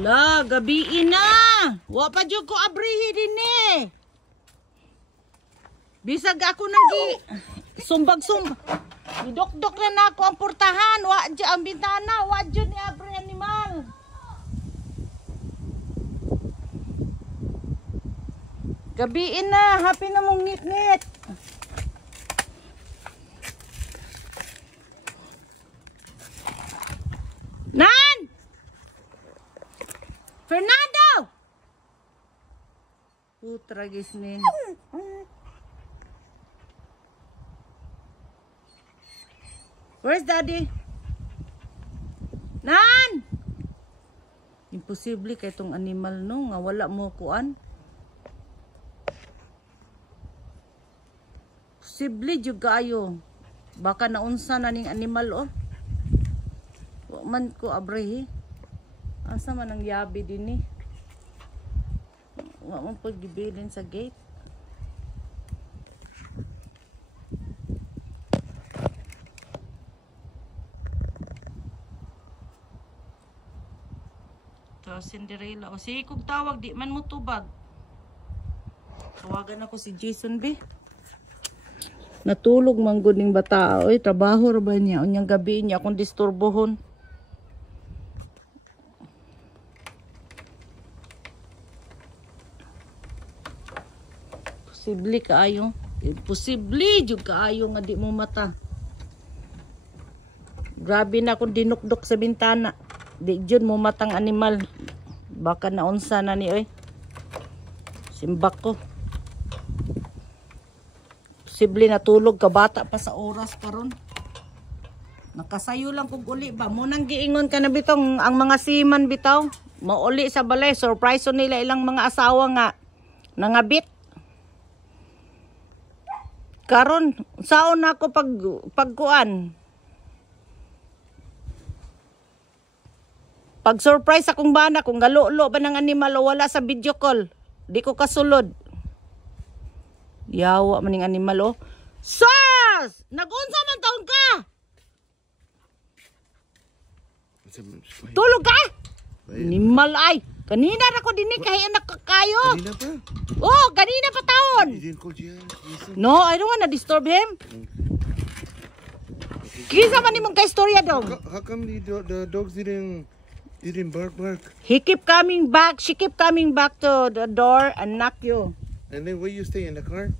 La, gabi na. Wa pa jud ko abrihi din eh. Bisag ako nang sumbag-sumbag. Idok-dok na ako ang portahan. Wa jud ang bintana. Wa jud ni abri animal. Gabi na. Happy na mong ngit-ngit. Nan! Fernando! Putra gisnin. Where's Daddy? Nan! Imposible kay itong animal no, nga wala mo kuan. Posible juga ayo. Baka naunsa na ning animal oh. Wa man ko abrehi. Asa man ang yabi din eh. Wa man paggibilin sa gate. To Cinderella. O sige kong tawag, di man mo tubag. Tawagan ako si Jason B. Natulog man gud ning bata. Oy, trabaho ra ba niya? Unyang gabi niya akong disturbohon. Posible kaayo. Imposible jud kaayo nga di mo mata. Grabe na akong dinukdok sa bintana. Di jud mo matang animal. Baka naunsa na ni oy. Simbak ko. Posible natulog ka bata pa sa oras karon. Nakasayo lang kog uli ba. Munang giingon ka na bitong ang mga seaman bitaw. Mauli sa balay. Surprise nila ilang mga asawa nga nangabit. Karon, saon na ako pagkuan. Pag surprise akong bana, kung galo-lo ba ng animal o wala sa video call, di ko kasulod. Yawa man ng animal oh. Sus! Nagunsa man taon ka? Tulog ka? Animal ay. Kanina na ko dinig kay anak kayo. Kanina pa? Oh, kanina pa taon. No, I don't wanna disturb him. Kisa man nimong ka-istorya daw. How come the dogs didn't bark? He keep coming back. She keep coming back to the door and knock you. And then where you stay in the car?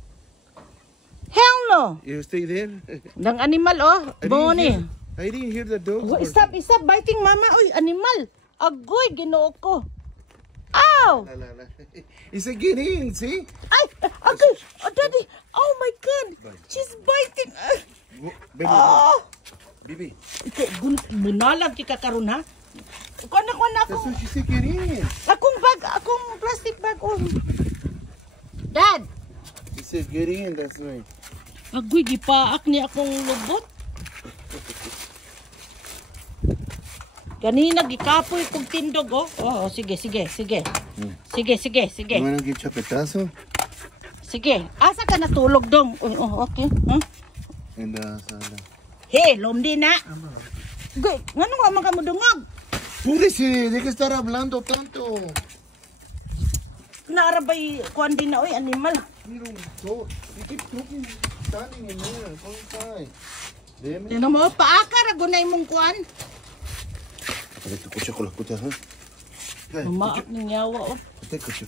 Hell no. You stay there? Nang animal oh, boni. I didn't hear the dogs. Oh, stop biting mama. Oy, animal. Agoy, ginoo ko. Ow! La. He said, get in, see? Ay, okay. Oh, Daddy. Oh my God. She's biting. Baby, Oh. baby. Munalag ki kakaroon ha? Kuan ako. That's what she said, get in. Akong bag, akong plastic bag oh. Dad. He said, get in, that's right. Agoy, gipaak niya akong lubot. Kanina gikapoy kong tindog oh. Oh, sige. Sige. You wanna get chapetazo? Sige. Asa ka natulog dong? Oh, okay. Huh? In the sala. Hey, lomdi na. Goy, ngano nga man ka mo dungog? Púrese, deja estar hablando tanto. Naarabay kuan din na oy animal. You keep talking, standing in there, all the time. Tinan mo, paakar agunay mong kuan. Escucha con la escucha, ¿eh? Mamaak ng yawa oh. Escucha.